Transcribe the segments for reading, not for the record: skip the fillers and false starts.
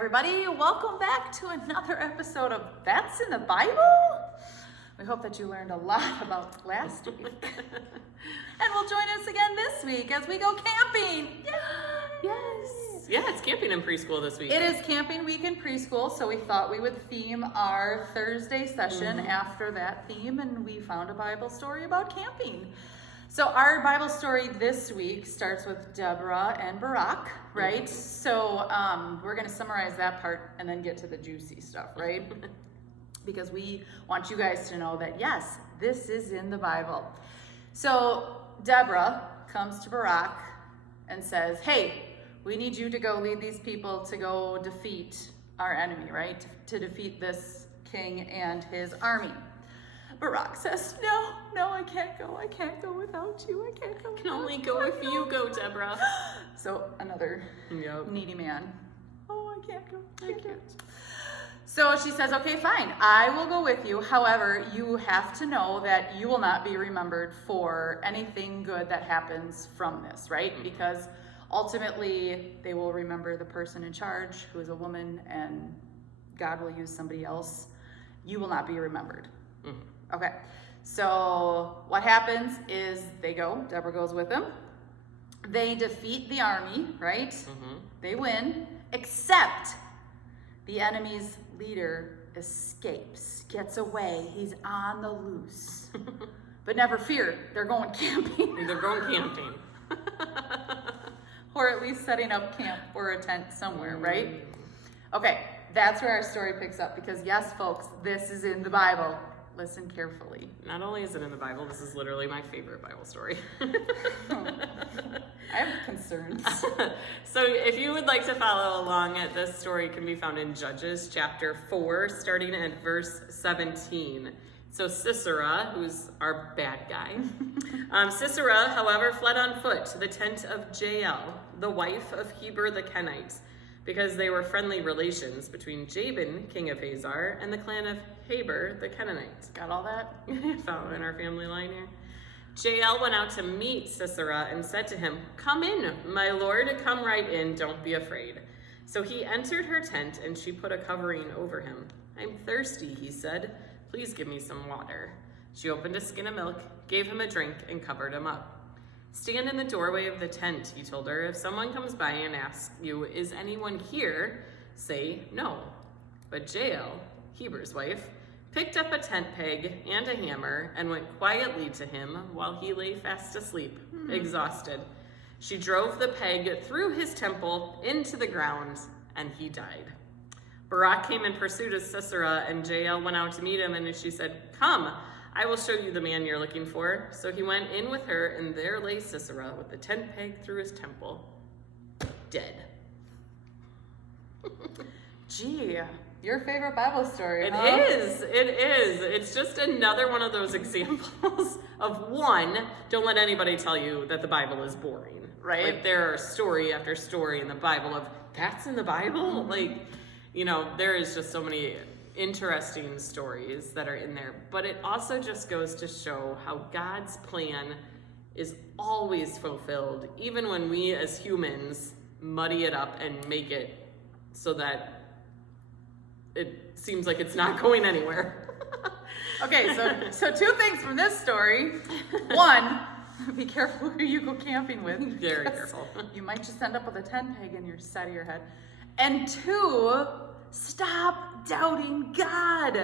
everybody. Welcome back to another episode of That's in the Bible. We hope that you learned a lot about last week. And will join us again this week as we go camping. Yay! Yes. Yeah, it's camping in preschool this week. It is camping week in preschool, so we thought we would theme our Thursday session after that theme, and we found a Bible story about camping. So our Bible story this week starts with Deborah and Barak, right? So we're going to summarize that part and then get to the juicy stuff, right? Because we want you guys to know that, yes, this is in the Bible. So Deborah comes to Barak and says, hey, we need you to go lead these people to go defeat our enemy, right? To defeat this king and his army. Barak says, no, I can't go. I can't go without you. I can't go. I can only go if you go, Deborah. So another needy man. Oh, I can't go. I can't. So she says, okay, fine. I will go with you. However, you have to know that you will not be remembered for anything good that happens from this, right? Because ultimately they will remember the person in charge, who is a woman, and God will use somebody else. You will not be remembered. Okay, so what happens is they go, Deborah goes with them. They defeat the army, right? They win, except the enemy's leader escapes, gets away. He's on the loose. But never fear, they're going camping. They're going camping. Or at least setting up camp or a tent somewhere, right? Okay, that's where our story picks up because yes, folks, this is in the Bible. Listen carefully. Not only is it in the Bible, this is literally my favorite Bible story. I have concerns. So if you would like to follow along, this story can be found in Judges chapter 4, starting at verse 17. So Sisera, who's our bad guy, Sisera, however, fled on foot to the tent of Jael, the wife of Heber the Kenite, because they were friendly relations between Jabin, king of Hazar, and the clan of Heber the Kenite. Got all that? Following our family line here. Jael went out to meet Sisera and said to him, "Come in, my lord, come right in, don't be afraid." So he entered her tent, and she put a covering over him. "I'm thirsty," he said. "Please give me some water." She opened a skin of milk, gave him a drink, and covered him up. "Stand in the doorway of the tent," he told her. "If someone comes by and asks you, 'Is anyone here?' say no." But Jael, Heber's wife, picked up a tent peg and a hammer and went quietly to him while he lay fast asleep, exhausted. She drove the peg through his temple into the ground, and he died. Barak came in pursuit of Sisera, and Jael went out to meet him, and she said, "Come, I will show you the man you're looking for." So he went in with her, and there lay Sisera with the tent peg through his temple, dead. Gee, your favorite Bible story, It huh? is. It's just another one of those examples of one, don't let anybody tell you that the Bible is boring. Right. Like there are story after story in the Bible of, that's in the Bible? Like, there is just so many interesting stories that are in there, but it also just goes to show how God's plan is always fulfilled, even when we as humans muddy it up and make it so that it seems like it's not going anywhere. Okay, so two things from this story. One, be careful who you go camping with. Very careful. You might just end up with a tent peg in your side of your head. And two, stop doubting God.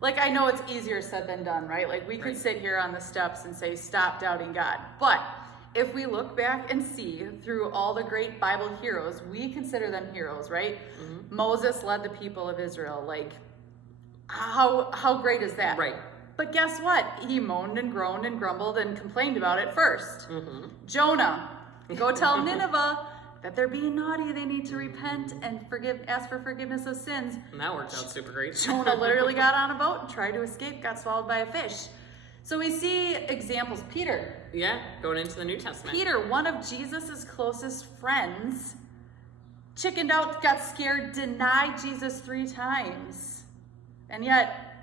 Like, I know it's easier said than done, right? Like, we could sit here on the steps and say, stop doubting God. But if we look back and see through all the great Bible heroes, we consider them heroes, right? Moses led the people of Israel. Like, how great is that? Right. But guess what? He moaned and groaned and grumbled and complained about it first. Jonah, go tell Nineveh that they're being naughty, they need to repent and ask for forgiveness of sins. And that worked out super great. Jonah literally got on a boat and tried to escape, got swallowed by a fish. So we see examples. Peter. Yeah, going into the New Testament. Peter, one of Jesus's closest friends, chickened out, got scared, denied Jesus 3 times. And yet,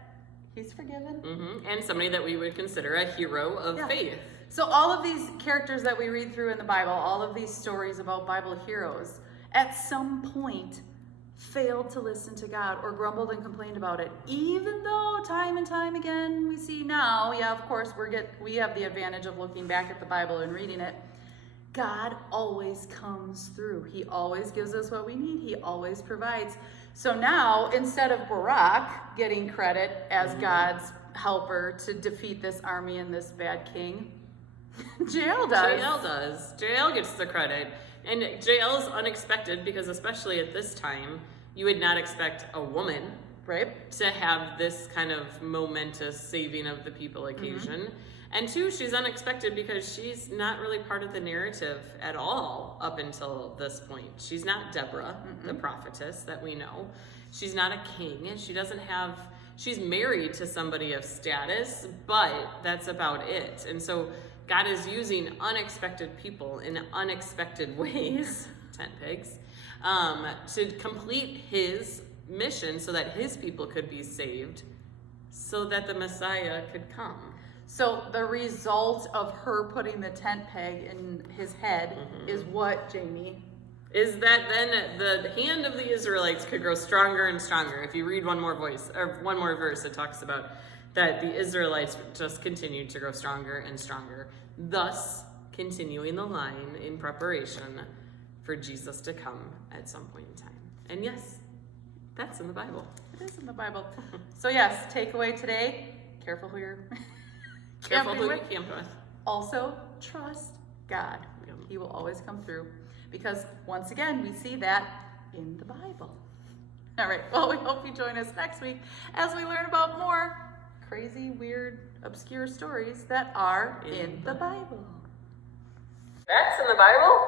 he's forgiven. And somebody that we would consider a hero of faith. So all of these characters that we read through in the Bible, all of these stories about Bible heroes, at some point failed to listen to God or grumbled and complained about it, even though time and time again we see now, yeah, of course we have the advantage of looking back at the Bible and reading it. God always comes through. He always gives us what we need. He always provides. So now, instead of Barak getting credit as God's helper to defeat this army and this bad king, Jael does. Jael does. Jael gets the credit. And Jael is unexpected because especially at this time, you would not expect a woman, right, to have this kind of momentous saving of the people occasion. And two, she's unexpected because she's not really part of the narrative at all up until this point. She's not Deborah, the prophetess that we know. She's not a king. She's married to somebody of status, but that's about it. And so God is using unexpected people in unexpected ways, tent pegs, to complete his mission so that his people could be saved, so that the Messiah could come. So the result of her putting the tent peg in his head is what, Jamie? Is that then the hand of the Israelites could grow stronger and stronger. If you read one more verse, it talks about that the Israelites just continued to grow stronger and stronger, thus continuing the line in preparation for Jesus to come at some point in time. And yes, that's in the Bible. It is in the Bible. So yes, takeaway today, careful who you're Careful who you with. camp with. Also, trust God. Yep. He will always come through. Because once again, we see that in the Bible. All right, well, we hope you join us next week as we learn about more crazy, weird, obscure stories that are in the Bible. That's in the Bible?